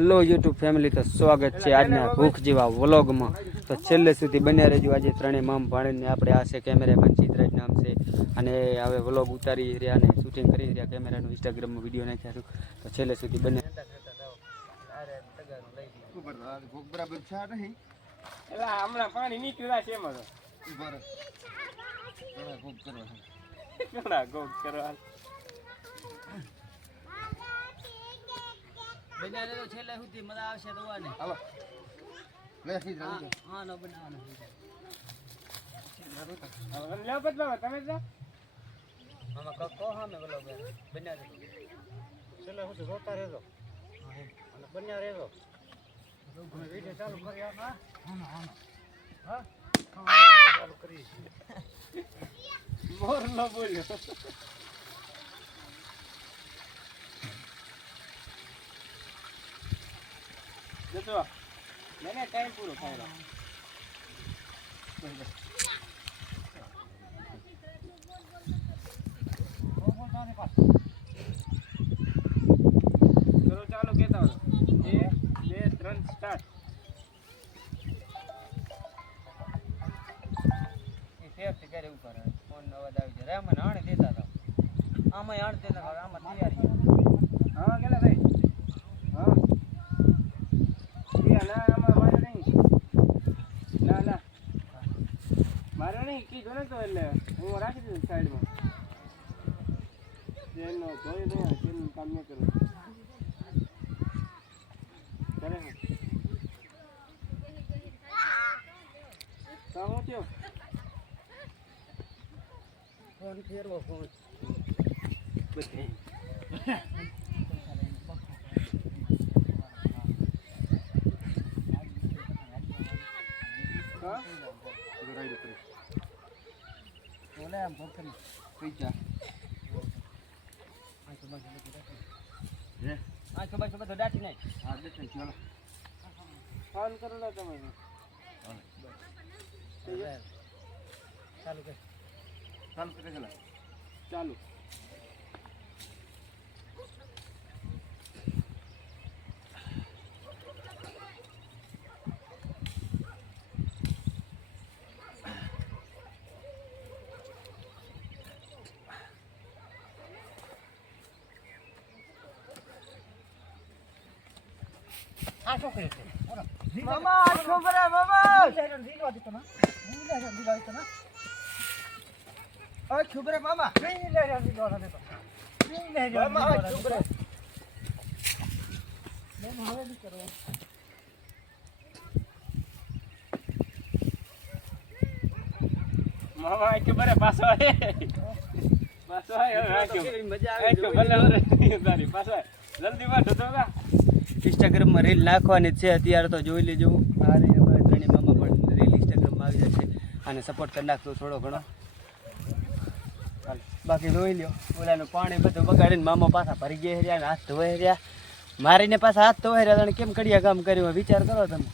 Hello YouTube family, તો સ્વાગત છે આજના ભૂખ જેવા વ્લોગમાં. તો છેલ્લે સુધી બન્યા રહેજો. આજે ત્રણેય મામ ભાણીને આપણે આ છે કેમેરામેન ચિત્રાજ નામ છે, અને હવે વ્લોગ ઉતારી રહ્યા અને શૂટિંગ કરી રહ્યા. કેમેરાનું ઇન્સ્ટાગ્રામમાં વિડીયો નાખ્યા છું, તો છેલ્લે સુધી બન્યા. હમણાં પાણી નીકળ્યા છે એમાં કરવા બન્યા રહેજો છેલ્લે સુધી, મજા આવશે તો વાને. હાલો લેસી જ હા નો બનાવવાનો લ્યો બદલાવો તમે જાઓ. આમાં કક્કો હા મે બોલો બન્યા રહેજો છેલ્લે સુધી રોતા રહેજો અને બન્યા રહેજો. તમે વિડિયો ચાલુ કરી આપા. હા ચાલુ કરી મોર ન બોલ્યો. જતો મને ટાઈમ પૂરો થાય. ચલો ચાલો કેતા હો 1 2 3 સ્ટાર્ટ. એ સેફટી કરે ઉપર ફોન નો અવાજ આવી જાય. મને આણે દેતા હતા, આમાં આણ દેતા હતા, આમાં તૈયારી. હા કેલા ભાઈ. હા ના આમાં મારે નહીં. ના મારે નહીં કીધું ને તો એટલે હું રાખી દીધું સાઈડમાં. તેનો જોઈ દો તેનું કામ ન કરું કરે હું કામ હું થયો. ફોન ફેરવો ફોન બધી આમ ભોકરી પૈસા આ તો બસ બધો દાટી નાખ. હા દેખાય ચાલો ફોન કરો લો તમે. ચાલુ કર ચાલુ. આ શું કરે છે મામા? આ શું કરે મામા? દીવા દીતો ના દીવા દીતો ના. આ શું કરે મામા? નહીં લે દીવા દીતો નહીં લે મામા. આ શું કરે? મેં હવે નહીં કરો. મામા આ કે બરે પાછો આવે મજા આવે તો ભલે તારી પાછો જલ્દી માં ધોતો કા. ઇન્સ્ટાગ્રામમાં રીલ નાખવાની છે અત્યારે, તો જોઈ લેજો. અરે અમારે ત્રણેય મામા પણ રીલ ઇન્સ્ટાગ્રામમાં આવી જશે, અને સપોર્ટ કરી નાખતો થોડો ઘણો. બાકી જોઈ લ્યો, ઓલાનું પાણી બધું બગાડીને મામા પાછા ભરી ગયા રહ્યા, હાથ ધોવાઈ રહ્યા. મારીને પાછા હાથ ધોવાઈ રહ્યા. કેમ કડિયા કામ કર્યું વિચાર કરો તમે.